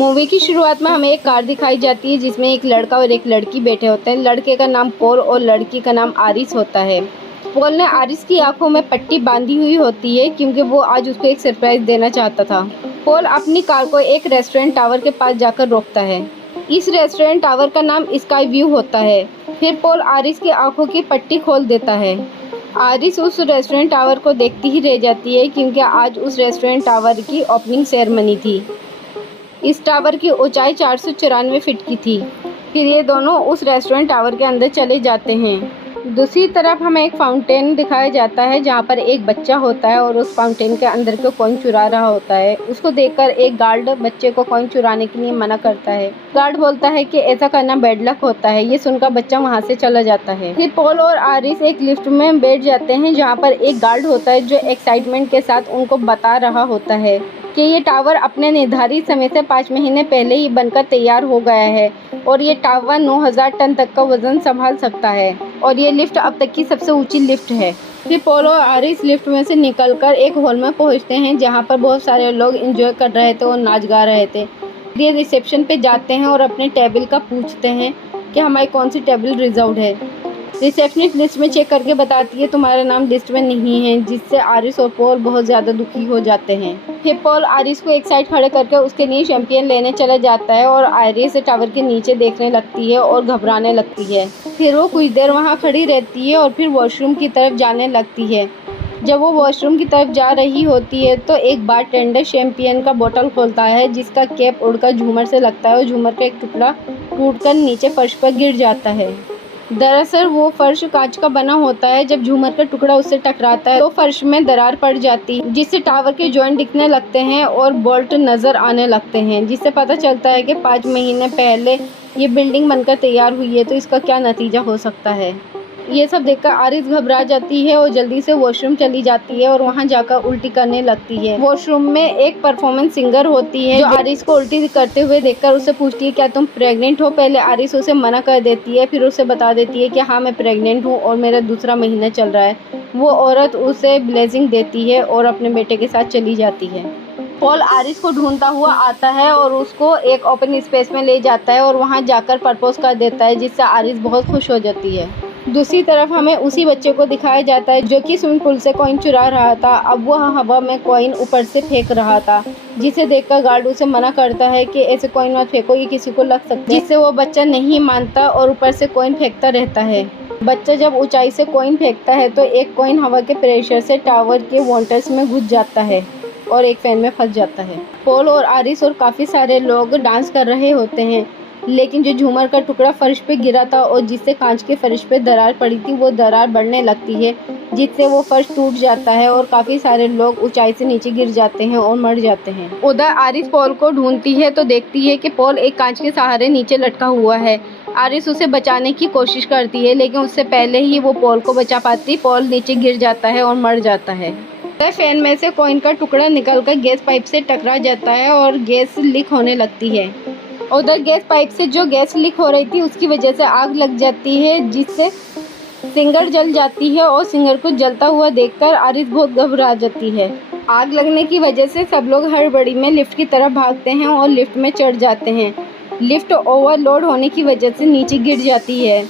Movie की शुरुआत में हमें एक कार दिखाई जाती है जिसमें एक लड़का और एक लड़की बैठे होते हैं। लड़के का नाम पॉल और लड़की का नाम आरिस होता है। पॉल ने आरिस की आंखों में पट्टी बांधी हुई होती है क्योंकि वो आज उसको एक सरप्राइज देना चाहता था। पॉल अपनी कार को एक रेस्टोरेंट टावर के पास जाकर रोकता है। इस रेस्टोरेंट टावर का नाम स्काई व्यू होता है। फिर पॉल आरिस की आंखों की पट्टी खोल देता है। आरिस उस रेस्टोरेंट टावर को देखती ही रह जाती है क्योंकि आज उस रेस्टोरेंट टावर की ओपनिंग सेरेमनी थी। इस टावर की ऊंचाई 494 फीट की थी। फिर ये दोनों उस रेस्टोरेंट टावर के अंदर चले जाते हैं। दूसरी तरफ हमें एक फाउंटेन दिखाया जाता है जहाँ पर एक बच्चा होता है और उस फाउंटेन के अंदर को कॉइन चुरा रहा होता है। उसको देखकर एक गार्ड बच्चे को कॉइन चुराने के लिए मना करता है। गार्ड बोलता है कि ऐसा करना बैड लक होता है। ये सुनकर बच्चा वहाँ से चला जाता है। फिर पॉल और आरिस एक लिफ्ट में बैठ जाते हैं जहाँ पर एक गार्ड होता है जो एक्साइटमेंट के साथ उनको बता रहा होता है कि ये टावर अपने निर्धारित समय से 5 महीने पहले ही बनकर तैयार हो गया है और ये टावर 9000 टन तक का वजन संभाल सकता है और ये लिफ्ट अब तक की सबसे ऊंची लिफ्ट है। फिर पॉल और आरिस लिफ्ट में से निकलकर एक हॉल में पहुंचते हैं जहां पर बहुत सारे लोग एंजॉय कर रहे थे और नाच गा रहे थे। ये रिसेप्शन पे जाते हैं और अपने टेबल का पूछते हैं कि हमारी कौन सी टेबल रिजर्व है। रिसेप्शनिस्ट लिस्ट में चेक करके बताती है तुम्हारा नाम लिस्ट में नहीं है, जिससे आरिस और पॉल बहुत ज़्यादा दुखी हो जाते हैं। फिर पॉल आरिस को एक साइड खड़े करके उसके लिए शैंपियन लेने चला जाता है और आरिस टावर के नीचे देखने लगती है और घबराने लगती है। फिर वो कुछ देर वहाँ खड़ी रहती है और फिर वॉशरूम की तरफ जाने लगती है। जब वो वॉशरूम की तरफ जा रही होती है तो एक बारटेंडर शैंपियन का बोतल खोलता है जिसका कैप उड़कर झूमर से लगता है और झूमर का एक टुकड़ा टूटकर नीचे फर्श पर गिर जाता है। दरअसल वो फर्श कांच का बना होता है। जब झूमर का टुकड़ा उससे टकराता है तो फर्श में दरार पड़ जाती है जिससे टावर के जॉइंट दिखने लगते हैं और बोल्ट नजर आने लगते हैं, जिससे पता चलता है कि 5 महीने पहले ये बिल्डिंग बनकर तैयार हुई है तो इसका क्या नतीजा हो सकता है। ये सब देखकर आरिस घबरा जाती है और जल्दी से वॉशरूम चली जाती है और वहां जाकर उल्टी करने लगती है। वॉशरूम में एक परफॉर्मेंस सिंगर होती है जो आरिस को उल्टी करते हुए देखकर उससे पूछती है क्या तुम प्रेग्नेंट हो। पहले आरिस उसे मना कर देती है, फिर उसे बता देती है कि हाँ मैं प्रेग्नेंट हूँ और मेरा दूसरा महीना चल रहा है। वो औरत उसे ब्लेसिंग देती है और अपने बेटे के साथ चली जाती है। पॉल आरिस को ढूंढता हुआ आता है और उसको एक ओपन स्पेस में ले जाता है और वहाँ जाकर प्रपोज कर देता है, जिससे आरिस बहुत खुश हो जाती है। दूसरी तरफ हमें उसी बच्चे को दिखाया जाता है जो कि स्विमिंग पूल से कॉइन चुरा रहा था। अब वह हवा में कॉइन ऊपर से फेंक रहा था, जिसे देखकर गार्ड उसे मना करता है कि ऐसे कॉइन मत फेंको, ये किसी को लग सकता है, जिससे वो बच्चा नहीं मानता और ऊपर से कॉइन फेंकता रहता है। बच्चा जब ऊंचाई से कॉइन फेंकता है तो एक कॉइन हवा के प्रेशर से टावर के वॉन्टर्स में घुस जाता है और एक फैन में फंस जाता है। पॉल और आरिस और काफ़ी सारे लोग डांस कर रहे होते हैं, लेकिन जो झूमर का टुकड़ा फर्श पे गिरा था और जिससे कांच के फर्श पे दरार पड़ी थी वो दरार बढ़ने लगती है, जिससे वो फर्श टूट जाता है और काफ़ी सारे लोग ऊंचाई से नीचे गिर जाते हैं और मर जाते हैं। उधर आरिस पॉल को ढूंढती है तो देखती है कि पॉल एक कांच के सहारे नीचे लटका हुआ है। आरिस उसे बचाने की कोशिश करती है लेकिन उससे पहले ही वो पॉल को बचा पाती। पॉल नीचे गिर जाता है और मर जाता है। फैन में से कॉइन का टुकड़ा निकलकर गैस पाइप से टकरा जाता है और गैस लीक होने लगती है। उधर गैस पाइप से जो गैस लीक हो रही थी उसकी वजह से आग लग जाती है, जिससे सिंगर जल जाती है और सिंगर को जलता हुआ देखकर आरिस बहुत घबरा जाती है। आग लगने की वजह से सब लोग हड़बड़ी में लिफ्ट की तरफ भागते हैं और लिफ्ट में चढ़ जाते हैं। लिफ्ट ओवरलोड होने की वजह से नीचे गिर जाती है।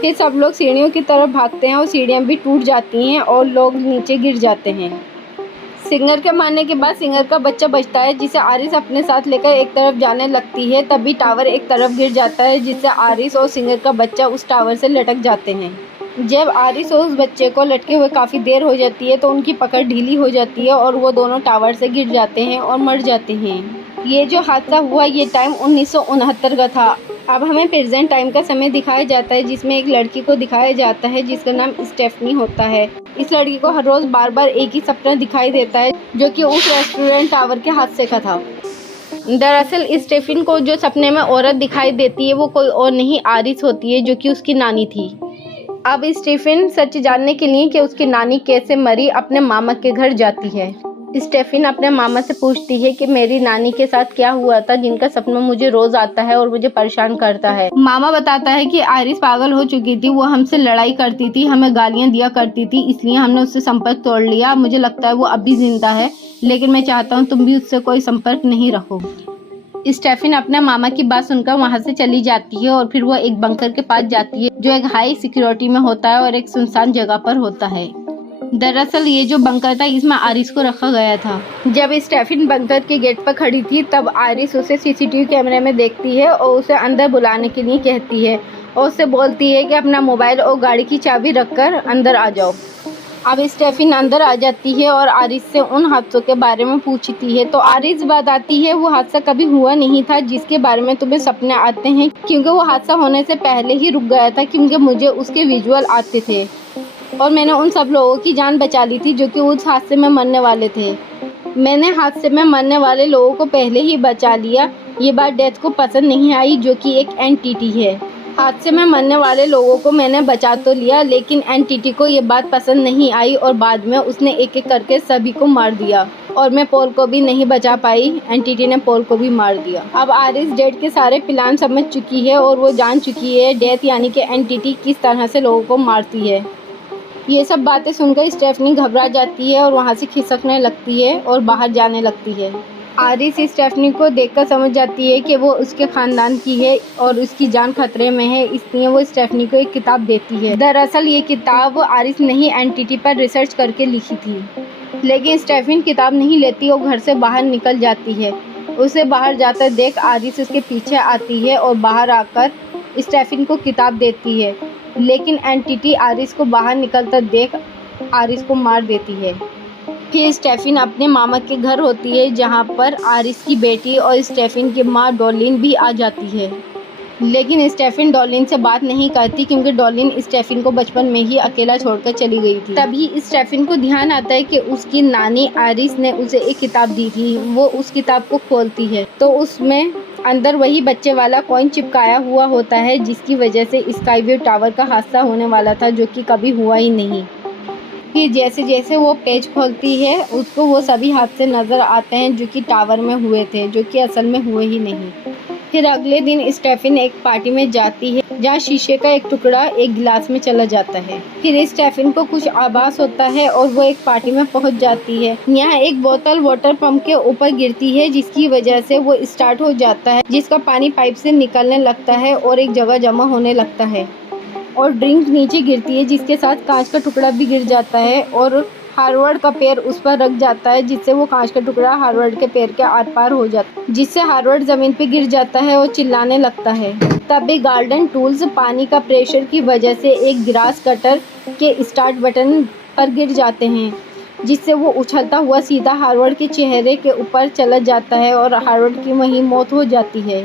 फिर सब लोग सीढ़ियों की तरफ भागते हैं और सीढ़ियाँ भी टूट जाती हैं और लोग नीचे गिर जाते हैं। सिंगर के मारने के बाद सिंगर का बच्चा बचता है, जिसे आरिस अपने साथ लेकर एक तरफ जाने लगती है। तभी टावर एक तरफ गिर जाता है, जिससे आरिस और सिंगर का बच्चा उस टावर से लटक जाते हैं। जब आरिस और उस बच्चे को लटके हुए काफ़ी देर हो जाती है तो उनकी पकड़ ढीली हो जाती है और वो दोनों टावर से गिर जाते हैं और मर जाते हैं। ये जो हादसा हुआ ये टाइम 1969 का था। अब हमें प्रेजेंट टाइम का समय दिखाया जाता है, जिसमें एक लड़की को दिखाया जाता है जिसका नाम स्टेफनी होता है। इस लड़की को हर रोज़ बार बार एक ही सपना दिखाई देता है जो कि उस रेस्टोरेंट टावर के हादसे का था। दरअसल स्टेफिन को जो सपने में औरत दिखाई देती है वो कोई और नहीं आरिस होती है, जो कि उसकी नानी थी। अब स्टेफिन सच जानने के लिए कि उसकी नानी कैसे मरी अपने मामा के घर जाती है। स्टेफिन अपने मामा से पूछती है कि मेरी नानी के साथ क्या हुआ था जिनका सपना मुझे रोज आता है और मुझे परेशान करता है। मामा बताता है कि आरिस पागल हो चुकी थी, वो हमसे लड़ाई करती थी, हमें गालियां दिया करती थी, इसलिए हमने उससे संपर्क तोड़ लिया। मुझे लगता है वो अब भी जिंदा है, लेकिन मैं चाहता हूँ तुम भी उससे कोई संपर्क नहीं रखो। स्टेफिन अपने मामा की बात सुनकर वहाँ से चली जाती है और फिर वो एक बंकर के पास जाती है जो एक हाई सिक्योरिटी में होता है और एक सुनसान जगह पर होता है। दरअसल ये जो बंकर था इसमें आरिस को रखा गया था। जब स्टेफिन बंकर के गेट पर खड़ी थी तब आरिस उसे सीसीटीवी कैमरे में देखती है और उसे अंदर बुलाने के लिए कहती है और उसे बोलती है कि अपना मोबाइल और गाड़ी की चाबी रखकर अंदर आ जाओ। अब स्टेफिन अंदर आ जाती है और आरिस से उन हादसों के बारे में पूछती है तो आरिस बताती है वो हादसा कभी हुआ नहीं था जिसके बारे में तुम्हें सपने आते हैं, क्योंकि वो हादसा होने से पहले ही रुक गया था, क्योंकि मुझे उसके विजुअल आते थे और मैंने उन सब लोगों की जान बचा ली थी जो कि उस हादसे में मरने वाले थे। मैंने हादसे में मरने वाले लोगों को पहले ही बचा लिया। ये बात डेथ को पसंद नहीं आई जो कि एक एंटिटी है। हादसे में मरने वाले लोगों को मैंने बचा तो लिया लेकिन एंटिटी को ये बात पसंद नहीं आई और बाद में उसने एक एक करके सभी को मार दिया और मैं पॉल को भी नहीं बचा पाई, एंटिटी ने पॉल को भी मार दिया। अब आरिस डेथ के सारे प्लान समझ चुकी है और वो जान चुकी है डेथ यानी कि एंटिटी किस तरह से लोगों को मारती है। ये सब बातें सुनकर स्टेफनी घबरा जाती है और वहाँ से खिसकने लगती है और बाहर जाने लगती है। आरिस स्टेफनी को देखकर समझ जाती है कि वो उसके खानदान की है और उसकी जान खतरे में है, इसलिए वो स्टेफनी को एक किताब देती है। दरअसल ये किताब आरिस ने ही एंटिटी पर रिसर्च करके लिखी थी, लेकिन स्टेफनी किताब नहीं लेती और घर से बाहर निकल जाती है। उसे बाहर जाकर देख आरिस उसके पीछे आती है और बाहर आकर स्टेफनी को किताब देती है, लेकिन एंटिटी आरिस को बाहर निकलता देख आरिस को मार देती है। फिर स्टेफिन अपने मामा के घर होती है जहाँ पर आरिस की बेटी और स्टेफिन की माँ डॉलिन भी आ जाती है, लेकिन स्टेफिन डॉलिन से बात नहीं करती क्योंकि डॉलिन स्टेफिन को बचपन में ही अकेला छोड़कर चली गई थी। तभी स्टेफिन को ध्यान आता है कि उसकी नानी आरिस ने उसे एक किताब दी थी। वो उस किताब को खोलती है तो उसमें अंदर वही बच्चे वाला कॉइन चिपकाया हुआ होता है जिसकी वजह से स्काई व्यू टावर का हादसा होने वाला था जो कि कभी हुआ ही नहीं। फिर जैसे जैसे वो पेज खोलती है उसको वो सभी हादसे नज़र आते हैं जो कि टावर में हुए थे, जो कि असल में हुए ही नहीं। फिर अगले दिन स्टेफिन एक पार्टी में जाती है जहाँ शीशे का एक टुकड़ा एक गिलास में चला जाता है। फिर स्टेफिन को कुछ आभास होता है और वो एक पार्टी में पहुंच जाती है। यहाँ एक बोतल वाटर पंप के ऊपर गिरती है जिसकी वजह से वो स्टार्ट हो जाता है, जिसका पानी पाइप से निकलने लगता है और एक जगह जमा होने लगता है और ड्रिंक नीचे गिरती है जिसके साथ कांच का टुकड़ा भी गिर जाता है और हार्वर्ड का पैर उस पर रख जाता है जिससे वो कांच का टुकड़ा हार्वर्ड के पैर के आर पार हो जाता है, जिससे हार्वर्ड जमीन पे गिर जाता है और चिल्लाने लगता है। तभी गार्डन टूल्स पानी का प्रेशर की वजह से एक ग्रास कटर के स्टार्ट बटन पर गिर जाते हैं, जिससे वो उछलता हुआ सीधा हार्वर्ड के चेहरे के ऊपर चला जाता है और हार्वर्ड की वहीं मौत हो जाती है।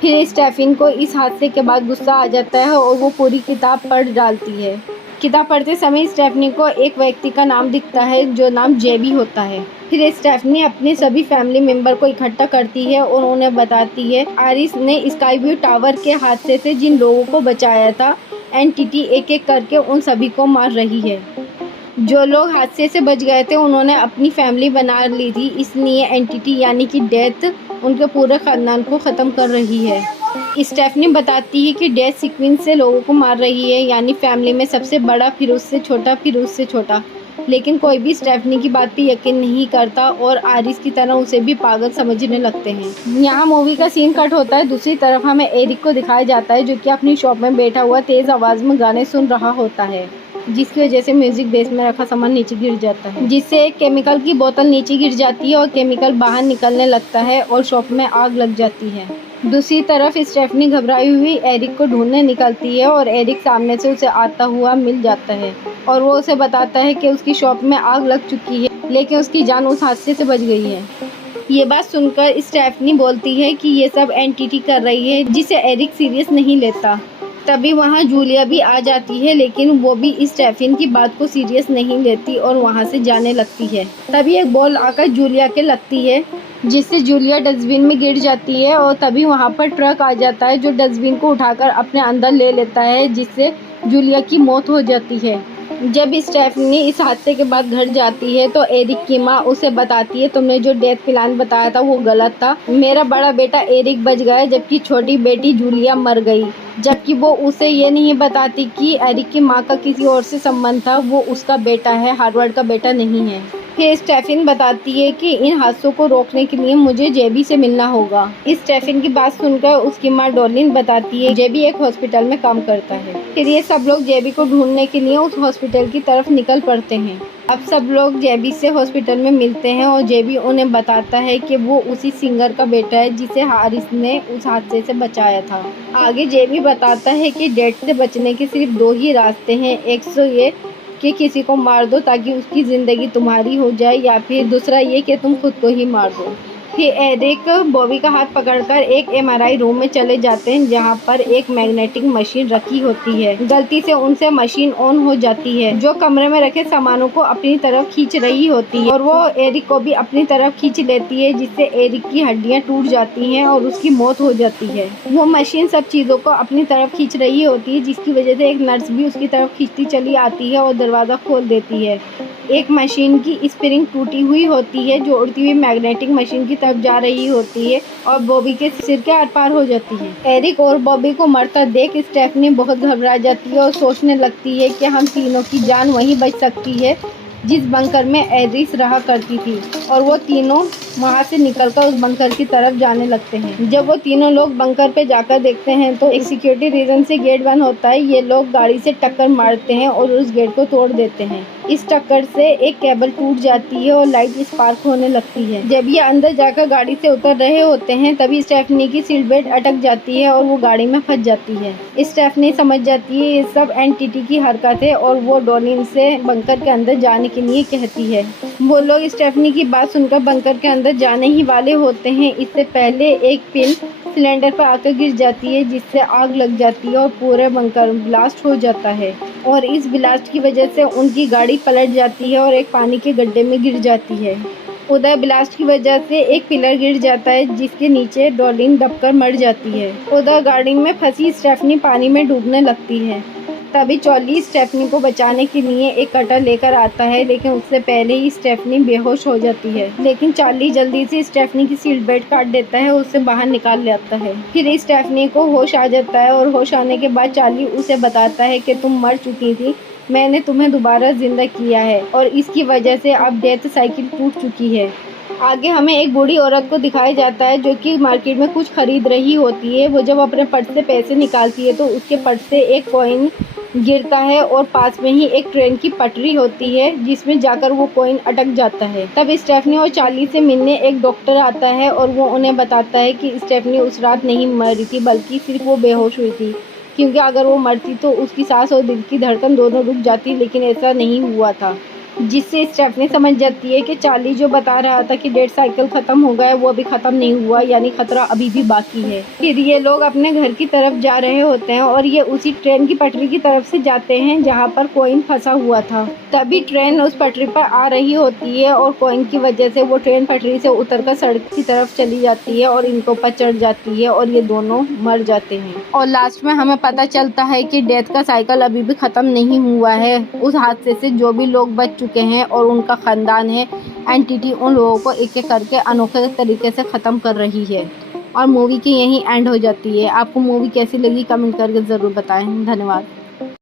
फिर स्टेफिन को इस हादसे के बाद गुस्सा आ जाता है और वो पूरी किताब पढ़ डालती है। किताब पढ़ते समय स्टेफनी को एक व्यक्ति का नाम दिखता है जो नाम जेबी होता है। फिर स्टेफनी अपने सभी फैमिली मेंबर को इकट्ठा करती है और उन्हें बताती है आरिस ने स्काई व्यू टावर के हादसे से जिन लोगों को बचाया था एंटिटी एक एक करके उन सभी को मार रही है। जो लोग हादसे से बच गए थे उन्होंने अपनी फैमिली बना ली थी, इसलिए एंटिटी यानी कि डेथ उनके पूरे खानदान को ख़त्म कर रही है। स्टेफनी बताती है कि डेथ सीक्वेंस से लोगों को मार रही है, यानी फैमिली में सबसे बड़ा फिर उससे छोटा फिर उससे छोटा, लेकिन कोई भी स्टेफनी की बात पे यकीन नहीं करता और आरिस की तरह उसे भी पागल समझने लगते हैं। यहाँ मूवी का सीन कट होता है। दूसरी तरफ हमें एरिक को दिखाया जाता है जो कि अपनी शॉप में बैठा हुआ तेज़ आवाज़ में गाने सुन रहा होता है, जिसकी वजह से म्यूजिक बेस में रखा सामान नीचे गिर जाता है, जिससे एक केमिकल की बोतल नीचे गिर जाती है और केमिकल बाहर निकलने लगता है और शॉप में आग लग जाती है। दूसरी तरफ स्टेफनी घबराई हुई एरिक को ढूंढने निकलती है और एरिक सामने से उसे आता हुआ मिल जाता है और वो उसे बताता है कि उसकी शॉप में आग लग चुकी है लेकिन उसकी जान उस हादसे से बच गई है। ये बात सुनकर स्टेफनी बोलती है कि ये सब एंटिटी कर रही है जिसे एरिक सीरियस नहीं लेता। तभी वहाँ जूलिया भी आ जाती है लेकिन वो भी स्टेफिन की बात को सीरियस नहीं लेती और वहाँ से जाने लगती है। तभी एक बॉल आकर जूलिया के लगती है जिससे जूलिया डस्टबिन में गिर जाती है और तभी वहाँ पर ट्रक आ जाता है जो डस्टबिन को उठाकर अपने अंदर ले लेता है, जिससे जूलिया की मौत हो जाती है। जब स्टेफनी इस हादसे के बाद घर जाती है तो एरिक की माँ उसे बताती है तुमने जो डेथ प्लान बताया था वो गलत था, मेरा बड़ा बेटा एरिक बच गया जबकि छोटी बेटी जूलिया मर गई। जबकि वो उसे ये नहीं बताती कि एरिक की माँ का किसी और से संबंध था, वो उसका बेटा है, हार्वर्ड का बेटा नहीं है। फिर स्टेफिन बताती है कि इन हादसों को रोकने के लिए मुझे जेबी से मिलना होगा। इस स्टेफिन की बात सुनकर उसकी माँ डॉर्लिन बताती है जेबी एक हॉस्पिटल में काम करता है। फिर ये सब लोग जेबी को ढूंढने के लिए उस हॉस्पिटल की तरफ निकल पड़ते हैं। अब सब लोग जेबी से हॉस्पिटल में मिलते हैं और जेबी उन्हें बताता है कि वो उसी सिंगर का बेटा है जिसे हारिस ने उस हादसे से बचाया था। आगे जेबी बताता है कि डेथ से बचने के सिर्फ 2 ही रास्ते हैं, एक तो ये कि किसी को मार दो ताकि उसकी ज़िंदगी तुम्हारी हो जाए, या फिर दूसरा ये कि तुम खुद को ही मार दो। फिर एरिक बॉबी का हाथ पकड़कर एक MRI रूम में चले जाते हैं जहां पर एक मैग्नेटिक मशीन रखी होती है। गलती से उनसे मशीन ऑन हो जाती है जो कमरे में रखे सामानों को अपनी तरफ खींच रही होती है और वो एरिक को भी अपनी तरफ खींच लेती है, जिससे एरिक की हड्डियां टूट जाती हैं और उसकी मौत हो जाती है। वो मशीन सब चीज़ों को अपनी तरफ खींच रही होती है, जिसकी वजह से एक नर्स भी उसकी तरफ खींचती चली आती है और दरवाज़ा खोल देती है। एक मशीन की स्प्रिंग टूटी हुई होती है जो उड़ती हुई मैग्नेटिक मशीन की तरफ जा रही होती है और बॉबी के सिर के आर पार हो जाती है। एरिक और बॉबी को मरता देख स्टेफनी बहुत घबरा जाती है और सोचने लगती है कि हम तीनों की जान वहीं बच सकती है जिस बंकर में एरिस रहा करती थी, और वो तीनों वहाँ से निकलकर उस बंकर की तरफ जाने लगते हैं। जब वो तीनों लोग बंकर पे जाकर देखते हैं तो एक सिक्योरिटी रीजन से गेट बंद होता है। ये लोग गाड़ी से टक्कर मारते हैं और उस गेट को तोड़ देते हैं। इस टक्कर से एक केबल टूट जाती है और लाइट स्पार्क होने लगती है। जब ये अंदर जाकर गाड़ी से उतर रहे होते हैं तभी स्टेफनी की सीट बेल्ट अटक जाती है और वो गाड़ी में फंस जाती है। स्टेफनी समझ जाती है ये सब एंटिटी की हरकत है और वो डॉर्लिन से बंकर के अंदर जाने के लिए कहती है। वो लोग स्टेफनी की बात सुनकर बंकर के अंदर जाने ही वाले होते हैं। इससे पहले एक पिन सिलेंडर पर आकर गिर जाती है जिससे आग लग जाती है और पूरा बंकर ब्लास्ट हो जाता है, और इस ब्लास्ट की वजह से उनकी गाड़ी पलट जाती है और एक पानी के गड्ढे में गिर जाती है। उधर ब्लास्ट की वजह से एक पिलर गिर जाता है जिसके नीचे डॉर्लिन दबकर मर जाती है। उधर गाड़ी में फंसी स्टेफनी पानी में डूबने लगती है। तभी चॉर्ली स्टेफनी को बचाने के लिए एक कटर लेकर आता है, लेकिन उससे पहले ही स्टेफनी बेहोश हो जाती है। लेकिन चार्ली जल्दी से स्टेफनी की सीट बेल्ट काट देता है और उसे बाहर निकाल लेता है। फिर स्टेफनी को होश आ जाता है और होश आने के बाद चार्ली उसे बताता है कि तुम मर चुकी थी, मैंने तुम्हें दोबारा जिंदा किया है और इसकी वजह से अब डेथ साइकिल टूट चुकी है। आगे हमें एक बूढ़ी औरत को दिखाया जाता है जो कि मार्केट में कुछ खरीद रही होती है। वो जब अपने पर्स से पैसे निकालती है तो उसके पर्स से एक कॉइन गिरता है और पास में ही एक ट्रेन की पटरी होती है जिसमें जाकर वो कॉइन अटक जाता है। तब स्टेफनी और चार्ली से मिलने एक डॉक्टर आता है और वो उन्हें बताता है कि स्टेफनी उस रात नहीं मरी थी बल्कि सिर्फ वो बेहोश हुई थी, क्योंकि अगर वो मरती तो उसकी सांस और दिल की धड़कन दोनों रुक जाती, लेकिन ऐसा नहीं हुआ था। जिससे स्टेफनी समझ जाती है कि चार्ली जो बता रहा था कि डेथ साइकिल खत्म हो गया वो अभी खत्म नहीं हुआ, यानी खतरा अभी भी बाकी है। फिर ये लोग अपने घर की तरफ जा रहे होते हैं और ये उसी ट्रेन की पटरी की तरफ से जाते हैं जहाँ पर कॉइन फंसा हुआ था। तभी ट्रेन उस पटरी पर आ रही होती है और कॉइन की वजह से वो ट्रेन पटरी से उतरकर सड़क की तरफ चली जाती है और इनके ऊपर चढ़ जाती है और ये दोनों मर जाते हैं। और लास्ट में हमें पता चलता है कि डेथ का साइकिल अभी भी खत्म नहीं हुआ है। उस हादसे से जो भी लोग बच चुके हैं और उनका खानदान है, एंटिटी उन लोगों को एक एक करके अनोखे तरीके से ख़त्म कर रही है और मूवी की यहीं एंड हो जाती है। आपको मूवी कैसी लगी कमेंट करके ज़रूर बताएं। धन्यवाद।